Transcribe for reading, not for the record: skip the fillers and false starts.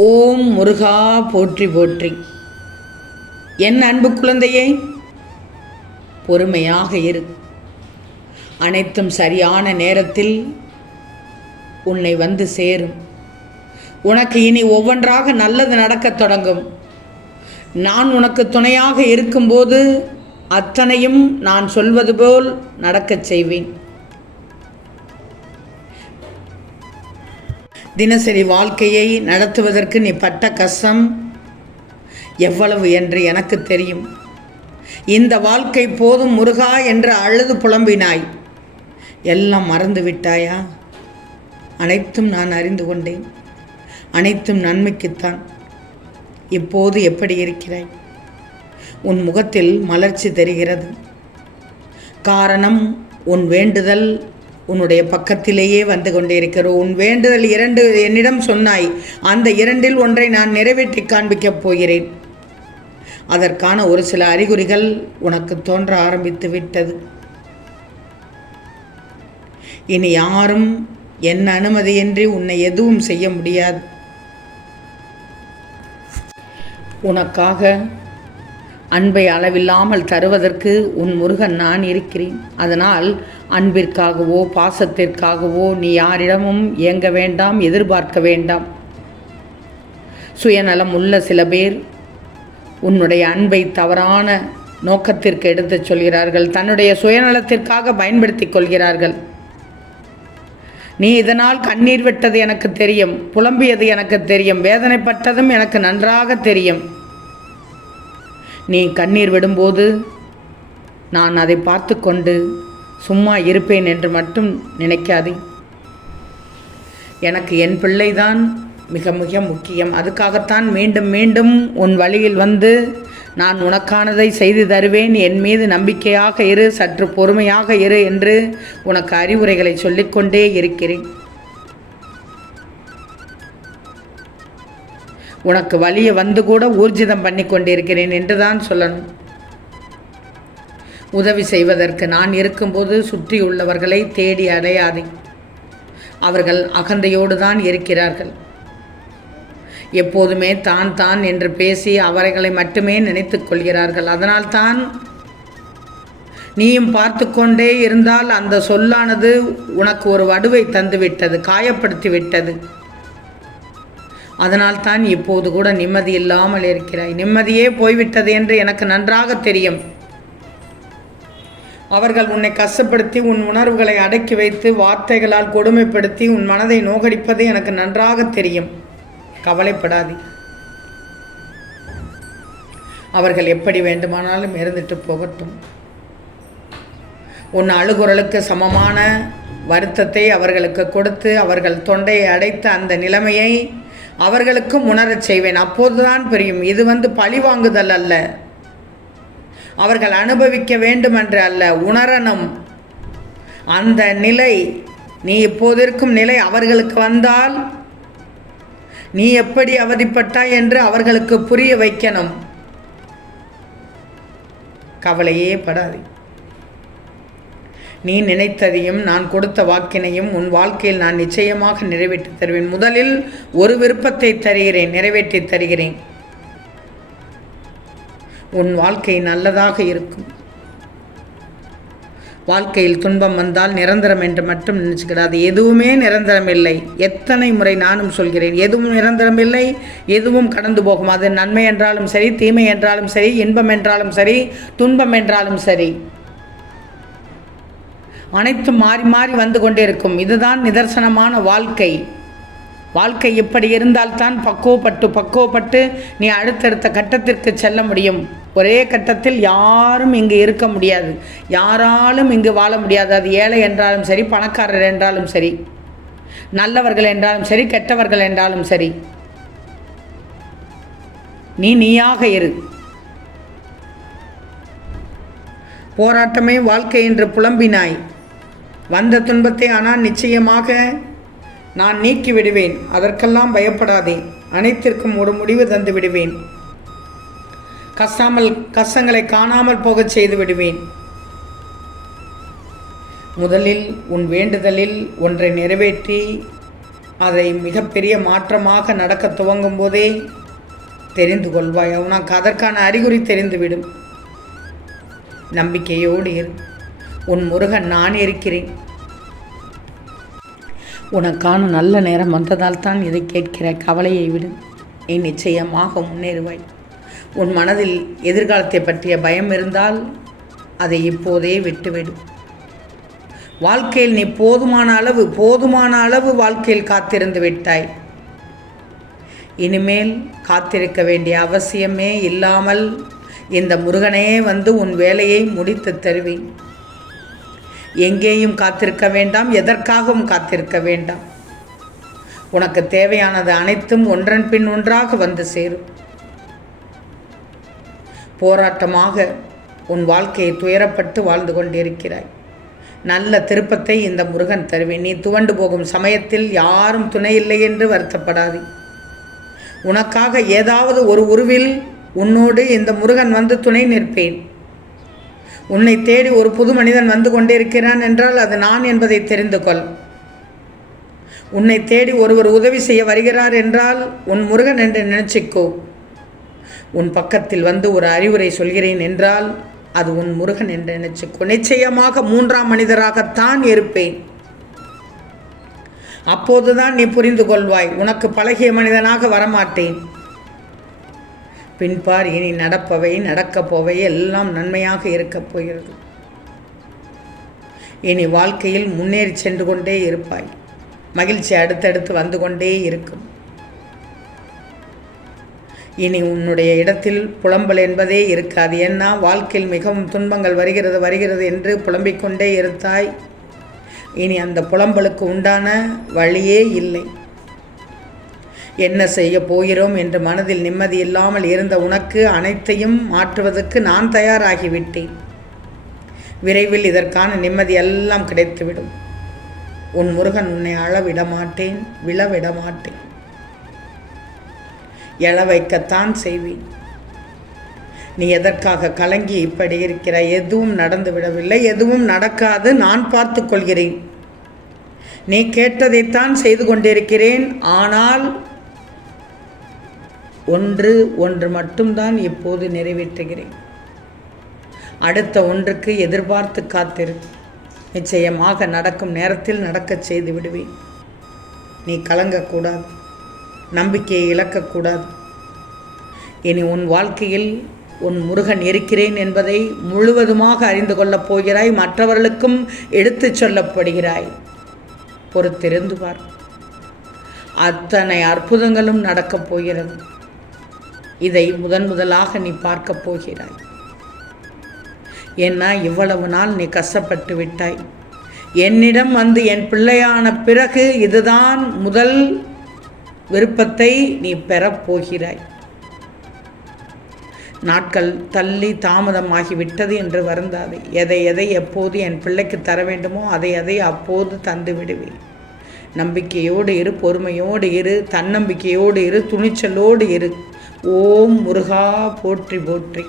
ஓம் முருகா போற்றி போற்றி. என் அன்பு குழந்தையே, பொறுமையாக இரு. அனைத்தும் சரியான நேரத்தில் உன்னை வந்து சேரும். உனக்கு இனி ஒவ்வொன்றாக நல்லது நடக்கத் தொடங்கும். நான் உனக்கு துணையாக இருக்கும்போது அத்தனையும் நான் சொல்வது போல் நடக்கச் செய்வேன். தினசரி வாழ்க்கையை நடத்துவதற்கு நீ பட்ட கஷ்டம் எவ்வளவு என்று எனக்கு தெரியும். இந்த வாழ்க்கை போதும் முருகா என்று அழுது புலம்பினாய். எல்லாம் மறந்து விட்டாயா? அனைத்தும் நான் அறிந்து கொண்டேன். அனைத்தும் நன்மைக்குத்தான். இப்போது எப்படி இருக்கிறாய்? உன் முகத்தில் மலர்ச்சி தெரிகிறது. காரணம், உன் வேண்டுதல் உன்னுடைய பக்கத்திலேயே வந்து கொண்டே இருக்கிற. உன் வேண்டுதல் 2 என்னிடம் சொன்னாய். அந்த 2இல் ஒன்றை நான் நிறைவேற்றி காண்பிக்கப் போகிறேன். அதற்கான ஒரு சில அறிகுறிகள் உனக்கு தோன்ற ஆரம்பித்து விட்டது. இனி யாரும் என் அனுமதியின்றி உன்னை எதுவும் செய்ய முடியாது. உனக்காக அன்பை அளவில்லாமல் தருவதற்கு உன் முருகன் நான் இருக்கிறேன். அதனால் அன்பிற்காகவோ பாசத்திற்காகவோ நீ யாரிடமும் ஏங்க வேண்டாம், எதிர்பார்க்க வேண்டாம். சுயநலம் உள்ள சில பேர் உன்னுடைய அன்பை தவறான நோக்கத்திற்கு எடுத்துச் சொல்கிறார்கள். தன்னுடைய சுயநலத்திற்காக பயன்படுத்திக் கொள்கிறார்கள். நீ இதனால் கண்ணீர் விட்டது எனக்கு தெரியும், புலம்பியது எனக்கு தெரியும், வேதனைப்பட்டதும் எனக்கு நன்றாக தெரியும். நீ கண்ணீர் விடும்போது நான் அதை பார்த்து கொண்டு சும்மா இருப்பேன் என்று மட்டும் நினைக்காதே. எனக்கு என் பிள்ளைதான் மிக மிக முக்கியம். அதுக்காகத்தான் மீண்டும் மீண்டும் உன் வழியில் வந்து நான் உனக்கானதை செய்து தருவேன், என் மீது நம்பிக்கையாக இரு, சற்று பொறுமையாக இரு என்று உனக்கு அறிவுரைகளை சொல்லிக்கொண்டே இருக்கிறேன். உனக்கு வழியை வந்து கூட ஊர்ஜிதம் பண்ணி கொண்டிருக்கிறேன் என்று தான் சொல்லணும். உதவி செய்வதற்கு நான் இருக்கும்போது சுற்றியுள்ளவர்களை தேடி அடையாதே. அவர்கள் அகந்தையோடு தான் இருக்கிறார்கள். எப்போதுமே தான் தான் என்று பேசி அவர்களை மட்டுமே நினைத்து கொள்கிறார்கள். அதனால்தான் நீயும் பார்த்து கொண்டே இருந்தால் அந்த சொல்லானது உனக்கு ஒரு வடுவை தந்துவிட்டது, காயப்படுத்தி விட்டது. அதனால்தான் இப்போது கூட நிம்மதி இல்லாமல் இருக்கிறாய். நிம்மதியே போய்விட்டது என்று எனக்கு நன்றாக தெரியும். அவர்கள் உன்னை கஷ்டப்படுத்தி உன் உணர்வுகளை அடக்கி வைத்து வார்த்தைகளால் கொடுமைப்படுத்தி உன் மனதை நோகடிப்பது எனக்கு நன்றாக தெரியும். கவலைப்படாதே. அவர்கள் எப்படி வேண்டுமானாலும் இருந்துட்டு போகட்டும். உன் அழுகுரலுக்கு சமமான வருத்தத்தை அவர்களுக்கு கொடுத்து அவர்கள் தொண்டையை அடைத்த அந்த நிலைமையை அவர்களுக்கும் உணரச் செய்வேன். அப்போதுதான் புரியும். இது பழிவாங்குதல் அல்ல, அவர்கள் அனுபவிக்க வேண்டும் என்று அல்ல, உணரணும். அந்த நிலை, நீ இப்போது இருக்கும் நிலை அவர்களுக்கு வந்தால் நீ எப்படி அவதிப்பட்டாய் என்று அவர்களுக்கு புரிய வைக்கணும். கவலையே படாதே. நீ நினைத்ததையும் நான் கொடுத்த வாக்கினையும் உன் வாழ்க்கையில் நான் நிச்சயமாக நிறைவேற்றி தருவேன். முதலில் ஒரு விருப்பத்தை தருகிறேன், நிறைவேற்றி தருகிறேன். உன் வாழ்க்கை நல்லதாக இருக்கும். வாழ்க்கையில் துன்பம் வந்தால் நிரந்தரம் என்று மட்டும் நினைச்சுக்கிடாது. எதுவுமே நிரந்தரம் இல்லை. எத்தனை முறை நானும் சொல்கிறேன், எதுவும் நிரந்தரம் இல்லை, எதுவும் கடந்து போகும். அது நன்மை என்றாலும் சரி, தீமை என்றாலும் சரி, இன்பம் என்றாலும் சரி, துன்பம் என்றாலும் சரி, அனைத்தும் மாறி மாறி வந்து கொண்டே இருக்கும். இதுதான் நிதர்சனமான வாழ்க்கை. வாழ்க்கை இப்படி இருந்தால்தான் பக்குவப்பட்டு நீ அடுத்தடுத்த கட்டத்திற்கு செல்ல முடியும். ஒரே கட்டத்தில் யாரும் இங்கு இருக்க முடியாது, யாராலும் இங்கு வாழ முடியாது. அது ஏழை என்றாலும் சரி, பணக்காரர் என்றாலும் சரி, நல்லவர்கள் என்றாலும் சரி, கெட்டவர்கள் என்றாலும் சரி, நீயாக இரு. போராட்டமே வாழ்க்கை என்று புலம்பினாய். வந்த துன்பத்தை ஆனால் நிச்சயமாக நான் நீக்கி விடுவேன். அதற்கெல்லாம் பயப்படாதே. அனைத்திற்கும் ஒரு முடிவு தந்து விடுவேன். கஷ்டங்களை காணாமல் போகச் செய்து விடுவேன். முதலில் உன் வேண்டுதலில் ஒன்றை நிறைவேற்றி அதை மிகப்பெரிய மாற்றமாக நடக்க துவங்கும் போதே தெரிந்து கொள்வாய். உனக்கு அதற்கான அறிகுறி தெரிந்துவிடும். நம்பிக்கையோடு இரு. உன் முருகன் நான் இருக்கிறேன். உனக்கான நல்ல நேரம் வந்ததால் தான் இதை கேட்கிற. கவலையை விடு. நீ நிச்சயமாக முன்னேறுவாய். உன் மனதில் எதிர்காலத்தை பற்றிய பயம் இருந்தால் அதை இப்போதே விட்டுவிடும். வாழ்க்கையில் நீ போதுமான அளவு வாழ்க்கையில் காத்திருந்து விட்டாய். இனிமேல் காத்திருக்க வேண்டிய அவசியமே இல்லாமல் இந்த முருகனே வந்து உன் வேலையை முடித்து தருவேன். எங்கேயும் காத்திருக்க வேண்டாம், எதற்காகவும் காத்திருக்க வேண்டாம். உனக்கு தேவையானது அனைத்தும் ஒன்றன் பின் ஒன்றாக வந்து சேரும். போராட்டமாக உன் வாழ்க்கையை துயரப்பட்டு வாழ்ந்து கொண்டிருக்கிறாய். நல்ல திருப்பத்தை இந்த முருகன் தருவேன். நீ துவண்டு போகும் சமயத்தில் யாரும் துணை இல்லை என்று வருத்தப்படாதே. உனக்காக ஏதாவது ஒரு உருவில் உன்னோடு இந்த முருகன் வந்து துணை நிற்பேன். உன்னை தேடி ஒரு புது மனிதன் வந்து கொண்டிருக்கிறான் என்றால் அது நான் என்பதை தெரிந்து கொள். உன்னை தேடி ஒருவர் உதவி செய்ய வருகிறார் என்றால் உன் முருகன் என்று நினைச்சிக்கோ. உன் பக்கத்தில் வந்து ஒரு அறிவுரை சொல்கிறேன் என்றால் அது உன் முருகன் என்று நினைச்சுக்கோ. நிச்சயமாக மூன்றாம் மனிதராகத்தான் இருப்பேன். அப்போதுதான் நீ புரிந்து கொள்வாய். உனக்கு பழகிய மனிதனாக வரமாட்டேன். பின்பார், இனி நடப்பவை நடக்கப் போவை எல்லாம் நன்மையாக இருக்கப் போகிறது. இனி வாழ்க்கையில் முன்னேறி சென்று கொண்டே இருப்பாய். மகிழ்ச்சி அடுத்தடுத்து வந்து கொண்டே இருக்கும். இனி உன்னுடைய இடத்தில் புலம்பல் என்பதே இருக்காது. ஏன்னா வாழ்க்கையில் மிகவும் துன்பங்கள் வருகிறது என்று புலம்பிக்கொண்டே இருந்தாய். இனி அந்த புலம்பலுக்கு உண்டான வழியே இல்லை. என்ன செய்ய போகிறோம் என்று மனதில் நிம்மதி இல்லாமல் இருந்த உனக்கு அனைத்தையும் மாற்றுவதற்கு நான் தயாராகிவிட்டேன். விரைவில் இதற்கான நிம்மதி எல்லாம் கிடைத்துவிடும். உன் முருகன் உன்னை விழ விட மாட்டேன். எழ வைக்கத்தான் செய்வேன். நீ எதற்காக கலங்கி இப்படி இருக்கிறாய்? எதுவும் நடந்து விடவில்லை, எதுவும் நடக்காது. நான் பார்த்து கொள்கிறேன். நீ கேட்டதைத்தான் செய்து கொண்டிருக்கிறேன். ஆனால் ஒன்று மட்டும்தான் இப்போது நிறைவேற்றுகிறேன். அடுத்த ஒன்றுக்கு எதிர்பார்த்து காத்திரு. நிச்சயமாக நடக்கும் நேரத்தில் நடக்கச் செய்து விடுவேன். நீ கலங்கக்கூடாது, நம்பிக்கையை இழக்கக்கூடாது. இனி உன் வாழ்க்கையில் உன் முருகன் இருக்கிறேன் என்பதை முழுவதுமாக அறிந்து கொள்ளப் போகிறாய். மற்றவர்களுக்கும் எடுத்துச் சொல்லப்படுகிறாய். பொறுத்திருந்து பார். அத்தனை அற்புதங்களும் நடக்கப் போகிறது. இதை முதலாக நீ பார்க்கப் போகிறாய். ஏன்னா இவ்வளவு நாள் நீ கஷ்டப்பட்டு விட்டாய். என்னிடம் வந்து என் பிள்ளையான பிறகு இதுதான் முதல் விருப்பத்தை நீ பெறப்போகிறாய். நாட்கள் தள்ளி தாமதமாகிவிட்டது என்று வருந்தாதே. எதை எப்போது என் பிள்ளைக்கு தர வேண்டுமோ அதை அப்போது தந்து விடுவேன். நம்பிக்கையோடு இரு, பொறுமையோடு இரு, தன்னம்பிக்கையோடு இரு, துணிச்சலோடு இரு. ஓம் முருகா போற்றி போற்றி.